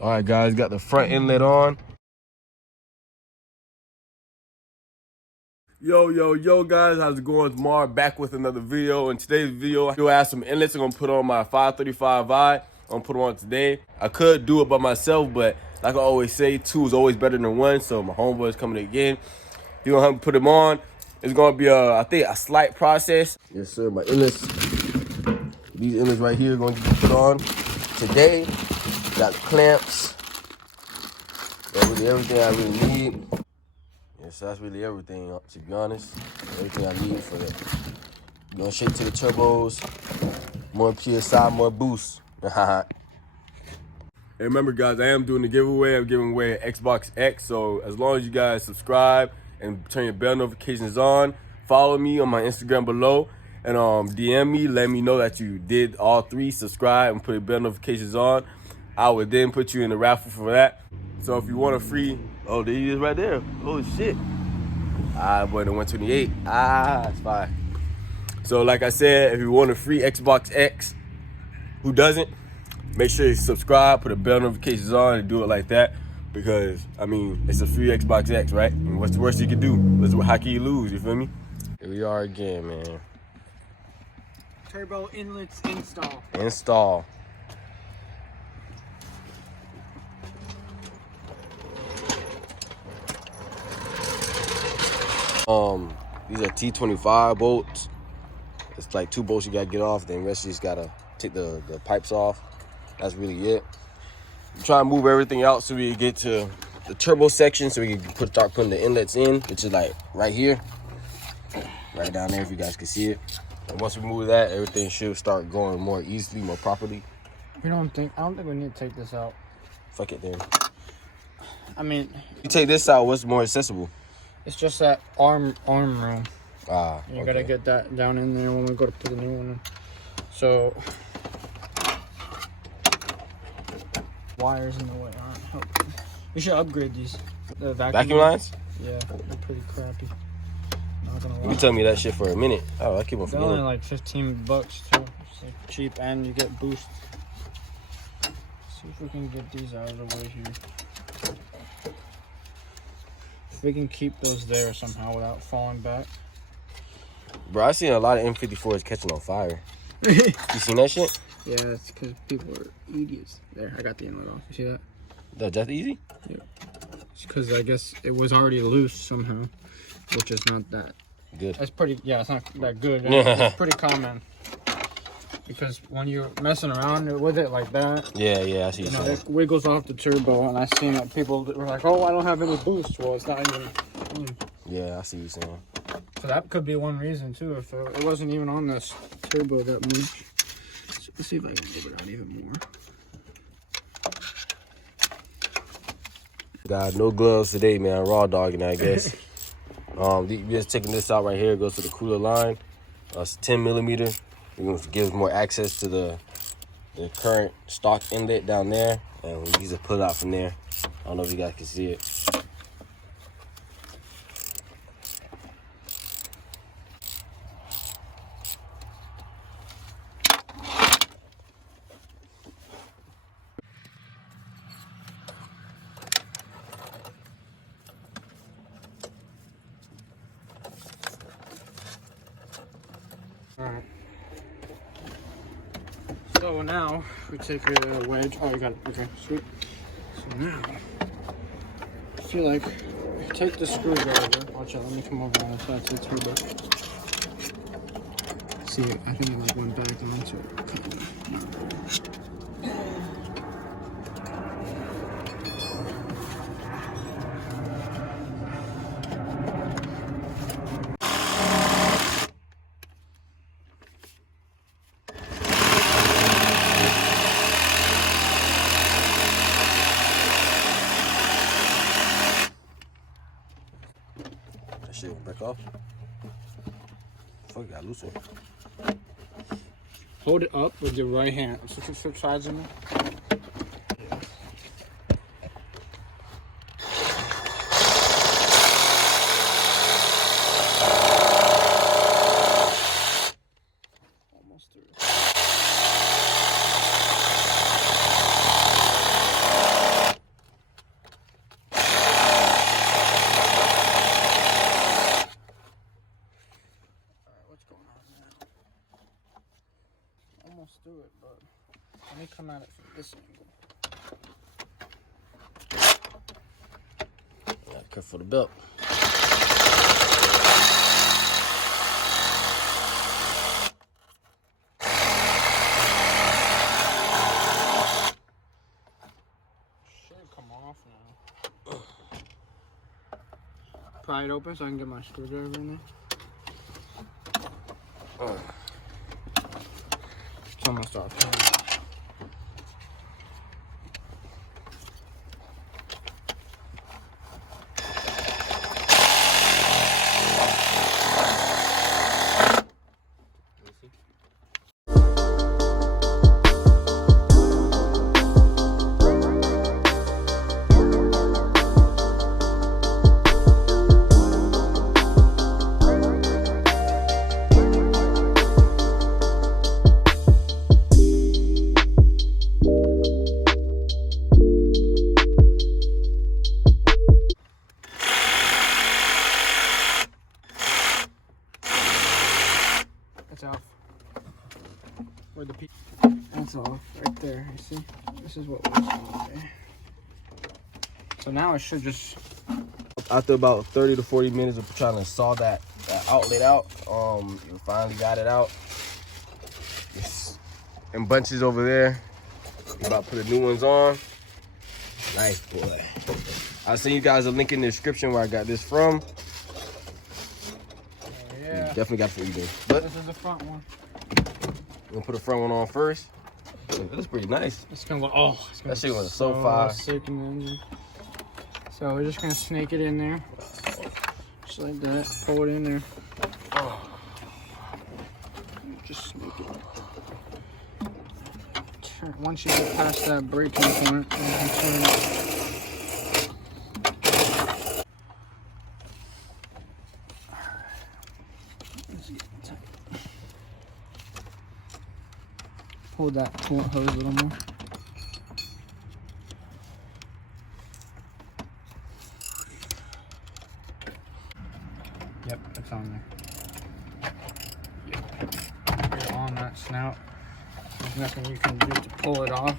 All right, guys, got the front inlet on. Yo, guys, how's it going? It's Mar back with another video. In today's video, I have some inlets I'm gonna put on my 535i. I'm gonna put them on today. I could do it by myself, but like I always say, two is always better than one. So my homeboy is coming again. He's gonna help me put them on. It's gonna be I think a slight process. Yes, sir. My inlets, these inlets right here, are going to be put on today. Got the clamps. That's really everything I really need. Yes, that's really everything, to be honest. Everything I need for it. Going straight to the turbos. More PSI, more boost. Hey, remember, guys, I am doing the giveaway. I'm giving away an Xbox X. So as long as you guys subscribe and turn your bell notifications on, follow me on my Instagram below, and DM me, let me know that you did all three. Subscribe and put your bell notifications on. I would then put you in the raffle for that. So if you want a free, oh, there he is right there. Holy shit. Boy, the 128. It's fine. So like I said, if you want a free Xbox X, who doesn't? Make sure you subscribe, put the bell notifications on, and do it like that. Because, I mean, it's a free Xbox X, right? And what's the worst you can do? How can you lose, you feel me? Here we are again, man. Turbo inlets install. Install. These are T25 bolts. It's like 2 bolts you gotta get off, then the rest you just gotta take the pipes off. That's really it. I'm trying to move everything out so we can get to the turbo section so we can start putting the inlets in, which is like right here. Right down there if you guys can see it. And once we move that, everything should start going more easily, more properly. I don't think we need to take this out. Fuck it then. I mean, you take this out, what's more accessible? It's just that arm room. You gotta get that down in there when we go to put the new one in. So wires in the way aren't helping. We should upgrade these. The vacuum lines? Yeah, they're pretty crappy. Not gonna lie. You been telling me that shit for a minute. Oh, I keep on forgetting. They're only like $15 too. It's like cheap, and you get boost. See if we can get these out of the way here. If we can keep those there somehow without falling back. Bro, I seen a lot of N54s catching on fire. You seen that shit? Yeah, it's because people are idiots. There, I got the inlet off. You see that? That's easy? Yeah. It's because I guess it was already loose somehow, which is not that good. That's pretty, yeah, it's not that good. It's pretty common. Because when you're messing around with it like that, yeah, I see you saying. It wiggles off the turbo, and I seen that people were like, "Oh, I don't have any boost." Well, it's not even. Yeah, I see you saying. So that could be one reason too. If it wasn't even on this turbo that much. So let's see if I can move it out even more. God, no gloves today, man. Raw dogging, I guess. Just taking this out right here. It goes to the cooler line. It's 10 millimeter. It gives more access to the current stock inlet down there, and we just put it out from there. I don't know if you guys can see it. Alright. So now we take a wedge. Oh, you got it. Okay, sweet. So now I feel like take the screwdriver. Watch out, let me come over on the side to the turbo. See, I think it like went back onto it. Shit, break off. Fuck, got loose one. Hold it up with your right hand. So you can flip sides in there. Almost through. come at it from this angle. Gotta cut for the belt. Should come off now. Pry it open so I can get my screwdriver in there. It's almost off. It's off. Where the piece? That's off right there. You see? This is what was there. So now it should just. After about 30 to 40 minutes of trying to saw that outlet out, you finally got it out. It's in bunches over there. You about to put the new ones on. Nice, boy. I'll send you guys a link in the description where I got this from. Yeah. Definitely got it for eBay. But This is the front one. we're gonna put the front one on first. That's pretty nice. It's gonna look. Oh, it's gonna That shit look was so fire. sick in the engine. So we're just gonna snake it in there, just like that. Pull it in there. Oh. Just snake it. Once you get past that braking point, you can turn it. Hold that coolant hose a little more. Yep, it's on there. Get on that snout. There's nothing you can do to pull it off.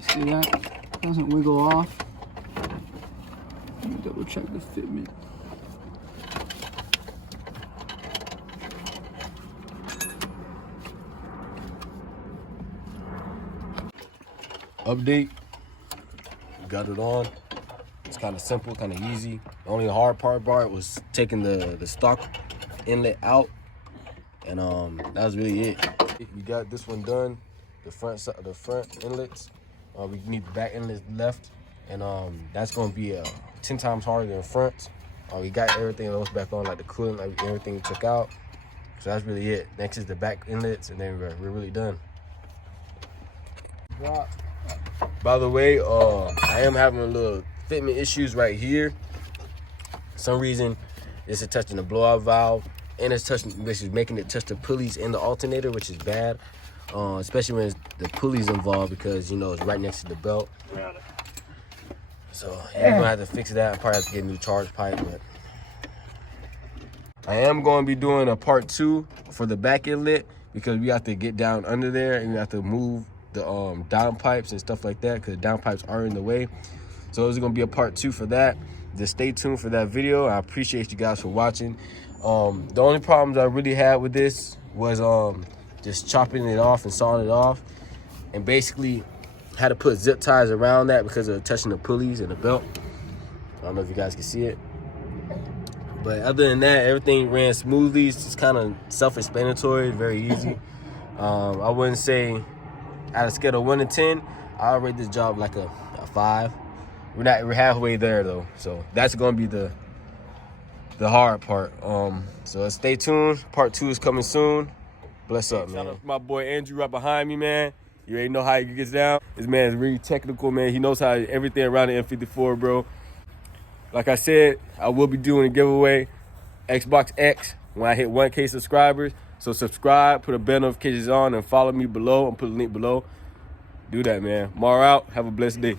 See that? It doesn't wiggle off. Let me double check the fitment. Update. Got it on. It's kind of simple, kind of easy. The only hard part was taking the stock inlet out, and that was really it. We got this one done. The front inlets. We need the back inlets left, and that's gonna be 10 times harder than the front. We got everything else back on, like the coolant, like everything we took out. So that's really it. Next is the back inlets, and then we're really done. Drop. By the way, I am having a little fitment issues right here. For some reason, it's touching the blowout valve, and it's touching, which is making it touch the pulleys and the alternator, which is bad. Especially when the pulleys involved, because you know it's right next to the belt. So yeah, I'm gonna have to fix that. I probably have to get a new charge pipe, but I am gonna be doing a part 2 for the back inlet, because we have to get down under there and we have to move the down pipes and stuff like that, because down pipes are in the way. So there's gonna be a part 2 for that. Just stay tuned for that video. I appreciate you guys for watching. The only problems I really had with this was just chopping it off and sawing it off, and basically had to put zip ties around that because of touching the pulleys and the belt. I don't know if you guys can see it, but other than that, everything ran smoothly. It's just kind of self-explanatory, very easy. I wouldn't say, out of scale of 1 to 10, I rate this job like a 5. We're halfway there though, so that's gonna be the hard part. So stay tuned. Part 2 is coming soon. Bless up, man. Shout out to my boy Andrew right behind me, man. You already know how he gets down. This man is really technical, man. He knows how everything around the N54, bro. Like I said, I will be doing a giveaway, Xbox X, when I hit 1K subscribers. So subscribe, put a bell notifications on, and follow me below. I'll put a link below. Do that, man. Mar out. Have a blessed day.